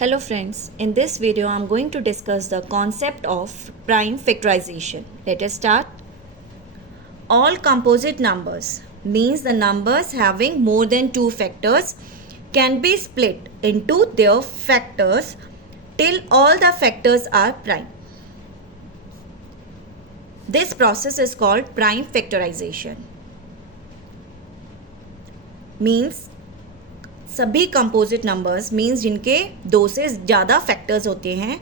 Hello friends, in this video I am going to discuss the concept of prime factorization. Let us start. All composite numbers means the numbers having more than two factors can be split into their factors till all the factors are prime. This process is called prime factorization. Means सभी composite numbers means जिनके दो से ज़्यादा factors होते हैं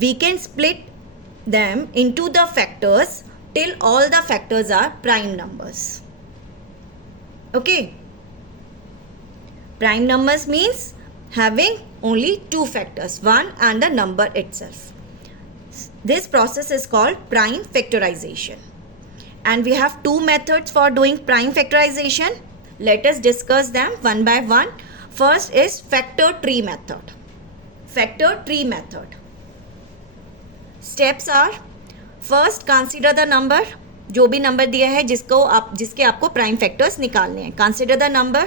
we can split them into the factors till all the factors are prime numbers. Okay, prime numbers means having only two factors, one and the number itself. This process is called prime factorisation and we have two methods for doing prime factorisation. Let us discuss them one by one. First is factor tree method. Factor tree method. Steps are: first, consider the number. जो भी number दिया है जिसके आपको prime factors निकालने हैं. Consider the number.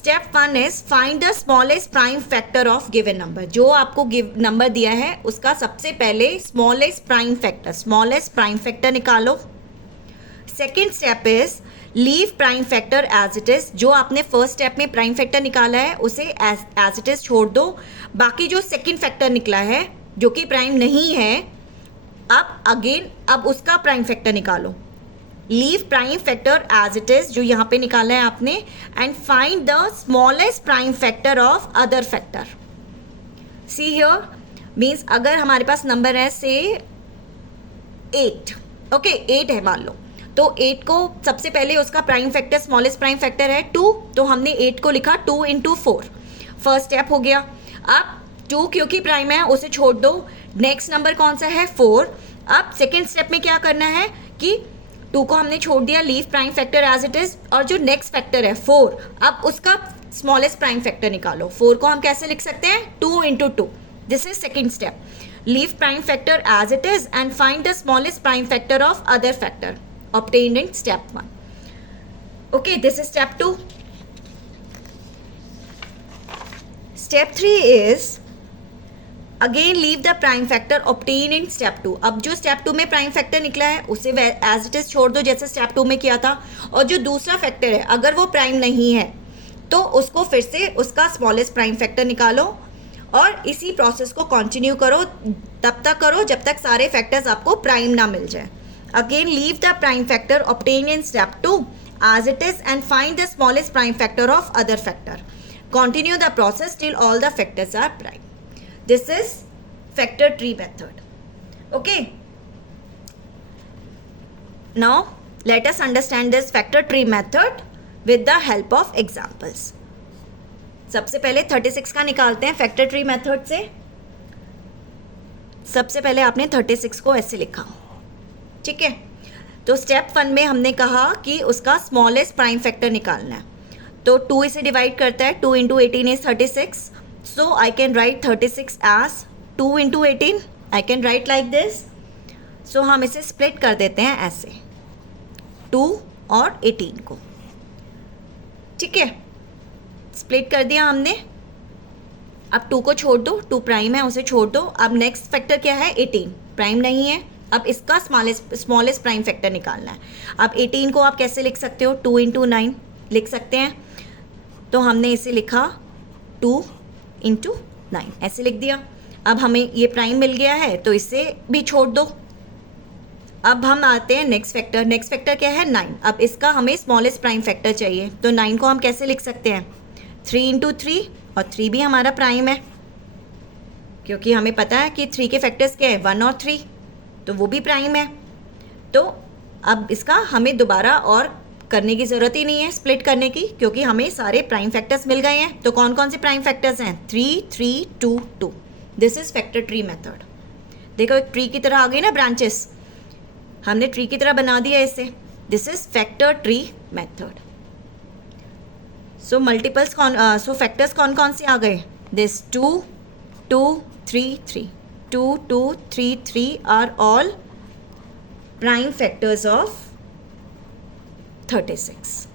Step 1 is find the smallest prime factor of given number. जो आपको नंबर दिया है उसका सबसे पहले smallest prime factor निकालो. Second step is leave prime factor as it is. जो आपने फर्स्ट स्टेप में प्राइम फैक्टर निकाला है उसे एज इट इज छोड़ दो. बाकी जो सेकंड फैक्टर निकला है जो कि प्राइम नहीं है, अब उसका प्राइम फैक्टर निकालो. Leave prime factor as it is जो यहाँ पे निकाला है आपने and find the smallest prime factor of other factor. See here means अगर हमारे पास नंबर है से 8, ओके 8 है मान लो, तो 8 को सबसे पहले उसका prime factor smallest prime factor है 2, तो हमने 8 को लिखा 2 into 4. फर्स्ट स्टेप हो गया. अब 2 क्योंकि प्राइम है उसे छोड़ दो. नेक्स्ट नंबर कौन सा है 4. अब सेकेंड स्टेप में क्या करना है कि 2 को हमने छोड़ दिया, leave prime factor as it is, और जो नेक्स्ट फैक्टर है 4, अब उसका स्मॉलेस्ट प्राइम फैक्टर निकालो. 4 को हम कैसे लिख सकते हैं 2 into 2. This is second step. Leave prime factor as it is and find the smallest prime factor of other factor obtained in step 1. Okay, this is step 2. Step 3 is again leave the prime factor obtained in step 2. अब जो step 2 में prime factor निकला है उसे as it is छोड़ दो जैसे step 2 में किया था, और जो दूसरा factor है अगर वो prime नहीं है तो उसको फिर से उसका smallest prime factor निकालो और इसी प्रोसेस को कंटिन्यू करो, तब तक करो जब तक सारे फैक्टर्स आपको प्राइम ना मिल जाए. Again leave the prime factor obtained in step 2 as it is and find the smallest prime factor of other factor. Continue the process till all the factors are prime. This is factor tree method. Okay. Now let us understand this factor tree method with the help of examples. सबसे पहले 36 का निकालते हैं factor tree method से. सबसे पहले आपने 36 को ऐसे लिखा, ठीक है. तो स्टेप 1 में हमने कहा कि उसका स्मॉलेस्ट प्राइम फैक्टर निकालना है. तो 2 इसे डिवाइड करता है, 2 into 18 is 36. So I can write 36 as 2 into 18. I can write like this. So हम इसे स्प्लिट कर देते हैं ऐसे 2 और 18 को, ठीक है. स्प्लिट कर दिया हमने. अब 2 को छोड़ दो, 2 प्राइम है उसे छोड़ दो. अब नेक्स्ट फैक्टर क्या है 18, प्राइम नहीं है. अब इसका स्मॉलेस्ट प्राइम फैक्टर निकालना है. अब 18 को आप कैसे लिख सकते हो 2 into 9 लिख सकते हैं. तो हमने इसे लिखा 2 into 9 ऐसे लिख दिया. अब हमें ये प्राइम मिल गया है तो इसे भी छोड़ दो. अब हम आते हैं नेक्स्ट फैक्टर. नेक्स्ट फैक्टर क्या है 9. अब इसका हमें स्मॉलेस्ट प्राइम फैक्टर चाहिए, तो 9 को हम कैसे लिख सकते हैं 3 into 3, और 3 भी हमारा प्राइम है क्योंकि हमें पता है कि 3 के फैक्टर्स क्या है 1 और 3, तो वो भी प्राइम है. तो अब इसका हमें दोबारा और करने की ज़रूरत ही नहीं है स्प्लिट करने की, क्योंकि हमें सारे प्राइम फैक्टर्स मिल गए हैं. तो कौन कौन से प्राइम फैक्टर्स हैं 3 3 2 2. This is factor tree method. देखो एक ट्री की तरह आ गई ना ब्रांचेस, हमने ट्री की तरह बना दिया इसे. This is factor tree method. So multiples so factors कौन कौन से आ गए. This 2 2 3 3. 2 2 3 3 are all prime factors of 36.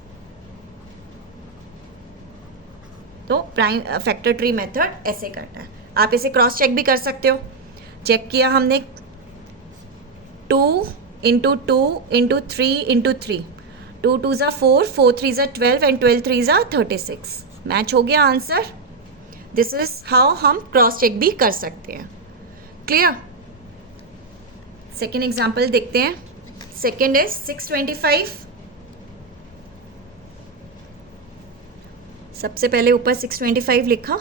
तो प्राइम फैक्टर ट्री मेथड ऐसे करना है. आप इसे क्रॉस चेक भी कर सकते हो। चेक किया हमने 2 इंटू 2 इंटू 3 इंटू 3, 2 2 ज़ा 4, 4 3 ज़ा 12 एंड 12 3 ज़ा 36। मैच हो गया आंसर। दिस इज हाउ हम क्रॉस चेक भी कर सकते हैं। क्लियर। सेकेंड एग्जाम्पल देखते हैं। Second is 625। सबसे पहले ऊपर 625 लिखा।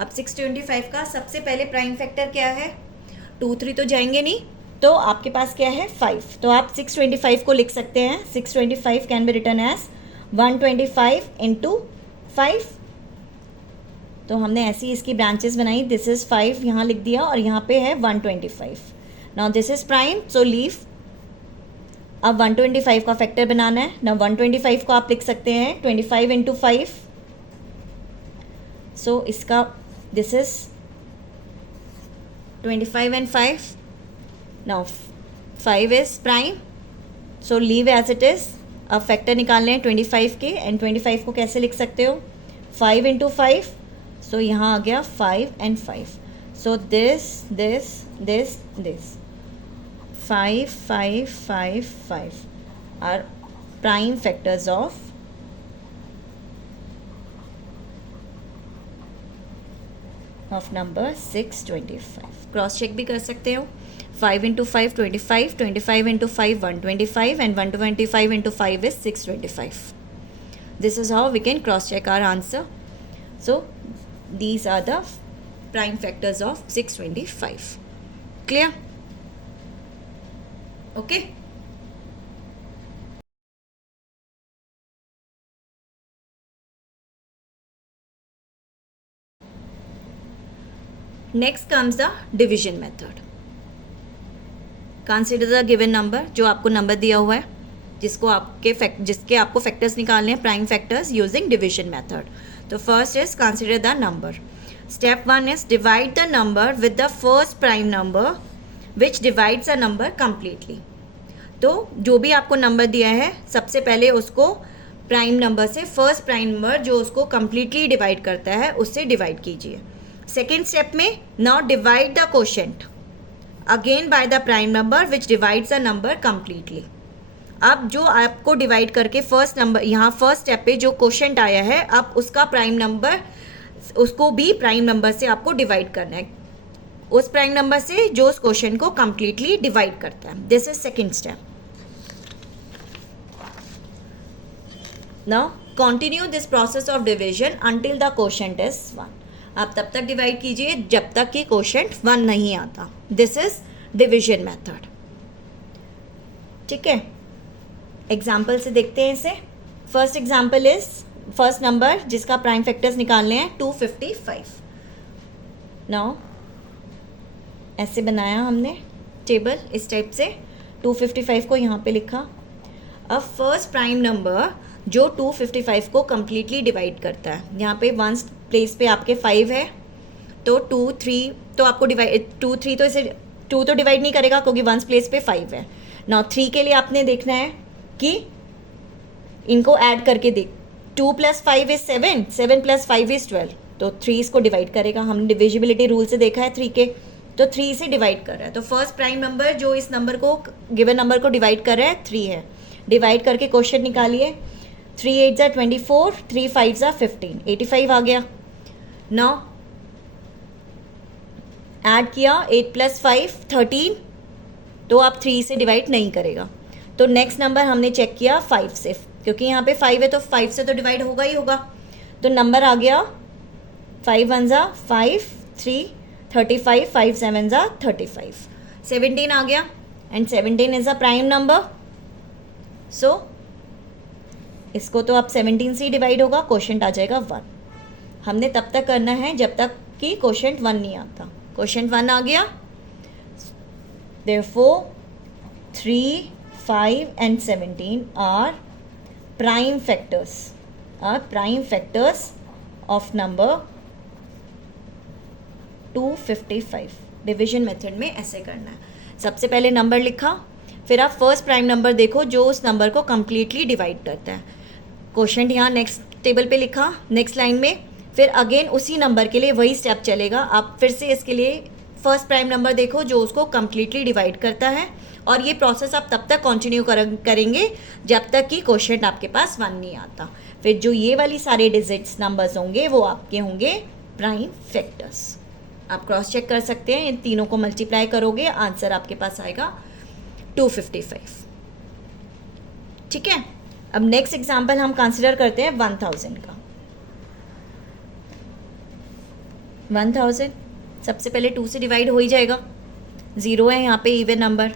अब 625 का सबसे पहले प्राइम फैक्टर क्या है? 2 3 तो जाएंगे नहीं, तो आपके पास क्या है? 5। तो आप 625 को लिख सकते हैं। 625 can be written as 125 into 5। तो हमने ऐसी इसकी ब्रांचेस बनाई। दिस इज 5 यहाँ लिख दिया और यहाँ पे है 125। Now this is prime, so leave. अब 125 का फैक्टर बनाना है। नाउ 125 को आप लिख सकते हैं 25 इंटू 5। सो इसका this is 25 and 5। Now 5 is prime, so leave as it is. अब फैक्टर निकालने हैं 25 के, एंड 25 को कैसे लिख सकते हो? 5 इंटू 5। सो यहाँ आ गया 5 and 5। So this this this this 5 5 5 5 are prime factors of number 625। Cross check भी कर सकते हो। 5 into 5 25, 25 into 5 125 and 125 into 5 is 625। This is how we can cross check our answer. So these are the prime factors of 625. Clear? Okay. Next comes the division method. Consider the given number, जो आपको number दिया हुआ है, जिसके आपको factors निकालने हैं, prime factors using division method. तो first is consider the number. Step 1 is divide the number with the first prime number which divides a number completely. तो जो भी आपको नंबर दिया है, सबसे पहले उसको प्राइम नंबर से फर्स्ट प्राइम नंबर जो उसको कंप्लीटली डिवाइड करता है उससे डिवाइड कीजिए। सेकेंड स्टेप में now divide the quotient again by the prime number which divides a number completely. अब जो आपको डिवाइड करके फर्स्ट नंबर, यहाँ फर्स्ट स्टेप पे जो कोशेंट आया है, अब उसका प्राइम नंबर, उसको भी प्राइम नंबर से आपको डिवाइड करना है, उस प्राइम नंबर से जो उस कोशेंट को कंप्लीटली डिवाइड करता है। This is second step. Now continue this process of division until the quotient is 1। आप तब तक डिवाइड कीजिए जब तक कि कोशेंट 1 नहीं आता। This is division method. ठीक है, एग्जाम्पल से देखते हैं इसे। First example is first number जिसका प्राइम फैक्टर्स निकालने हैं 255। नाउ ऐसे बनाया हमने टेबल इस टाइप से, 255 को यहाँ पे लिखा। अब फर्स्ट प्राइम नंबर जो 255 को कम्प्लीटली डिवाइड करता है, यहाँ पे वंस प्लेस पे आपके 5 है, तो 2 3 तो आपको डिवाइड 2 3 तो इसे 2 तो डिवाइड नहीं करेगा क्योंकि वंस प्लेस पे 5 है। नाउ 3 के लिए आपने देखना है कि इनको ऐड करके देख, 2 + 5 इज 7, 7 + 5 इज 12, तो 3 इसको डिवाइड करेगा। हमने डिविजिबिलिटी रूल से देखा है 3 के, तो 3 से डिवाइड कर रहा है। तो फर्स्ट प्राइम नंबर जो इस नंबर को, गिवन नंबर को डिवाइड कर रहा है 3 है। डिवाइड करके क्वेश्चन निकालिए। 3 8 ज़ा 24, 3 5 ज़ा 15, 85 आ गया। नाउ ऐड किया 8 + 5 13, तो आप 3 से डिवाइड नहीं करेगा। तो नेक्स्ट नंबर हमने चेक किया 5 से, क्योंकि यहाँ पे 5 है तो 5 से तो डिवाइड होगा ही होगा। तो नंबर आ गया 5 1 ज़ा 5, 3 35, 5 7 ज़ा 35, 17 आ गया, and 17 is a prime number. So इसको तो आप 17 से ही डिवाइड होगा, क्वोशेंट आ जाएगा 1। हमने तब तक करना है जब तक कि क्वोशेंट 1 नहीं आता। क्वोशेंट 1 आ गया, therefore 3 5 and 17 are prime factors of number 255। Division method में ऐसे करना है। सबसे पहले नंबर लिखा, फिर आप फर्स्ट प्राइम नंबर देखो जो उस नंबर को कंप्लीटली डिवाइड करता है। क्वोशेंट यहाँ नेक्स्ट टेबल पे लिखा, नेक्स्ट लाइन में फिर अगेन उसी नंबर के लिए वही स्टेप चलेगा। आप फिर से इसके लिए फर्स्ट प्राइम नंबर देखो जो उसको कम्प्लीटली डिवाइड करता है, और ये प्रोसेस आप तब तक कंटिन्यू करेंगे जब तक कि क्वोशिएंट आपके पास 1 नहीं आता। फिर जो ये वाली सारे डिजिट्स नंबर्स होंगे वो आपके होंगे प्राइम फैक्टर्स। आप क्रॉस चेक कर सकते हैं, इन तीनों को मल्टीप्लाई करोगे आंसर आपके पास आएगा 255। ठीक है, अब नेक्स्ट एग्जाम्पल हम कंसिडर करते हैं 1000 का। 1000 सबसे पहले 2 से डिवाइड हो ही जाएगा, 0 है यहाँ पे इवन नंबर,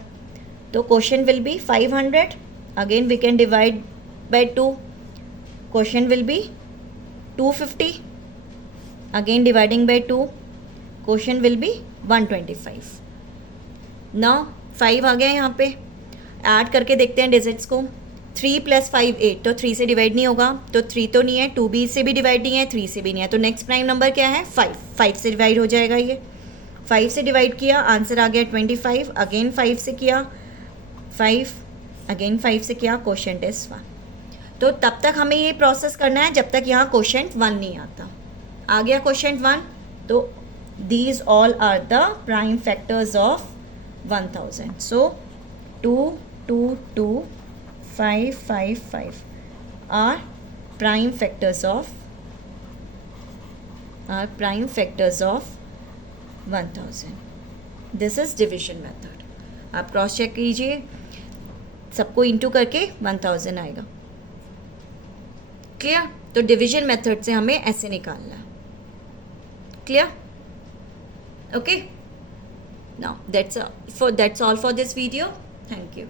तो quotient will be 500। Again we can divide by 2, quotient will be 250। Again dividing by 2, quotient will be 125। Now 5 आ गया यहाँ पे, ऐड करके देखते हैं डिजिट्स को। 3 + 5 8, तो 3 से डिवाइड नहीं होगा, तो 3 तो नहीं है, 2 भी से भी डिवाइड नहीं है, 3 से भी नहीं है, तो नेक्स्ट प्राइम नंबर क्या है 5। 5 से डिवाइड हो जाएगा ये, 5 से डिवाइड किया आंसर आ गया 25। अगेन 5 से किया 5, अगेन 5 से किया, क्वोशिएंट इज 1। तो तब तक हमें ये प्रोसेस करना है जब तक यहाँ क्वोशिएंट 1 नहीं आता। आ गया क्वोशिएंट 1, तो these all are the prime factors of 1000। So 2 2 2 5 5 5 are prime factors of 1000. This is division method. आप क्रॉस चेक कीजिए, सबको इंटू करके 1000 आएगा। क्लियर? तो डिविजन मेथड से हमें ऐसे निकालना है। Clear? Okay, now that's all for this video. Thank you.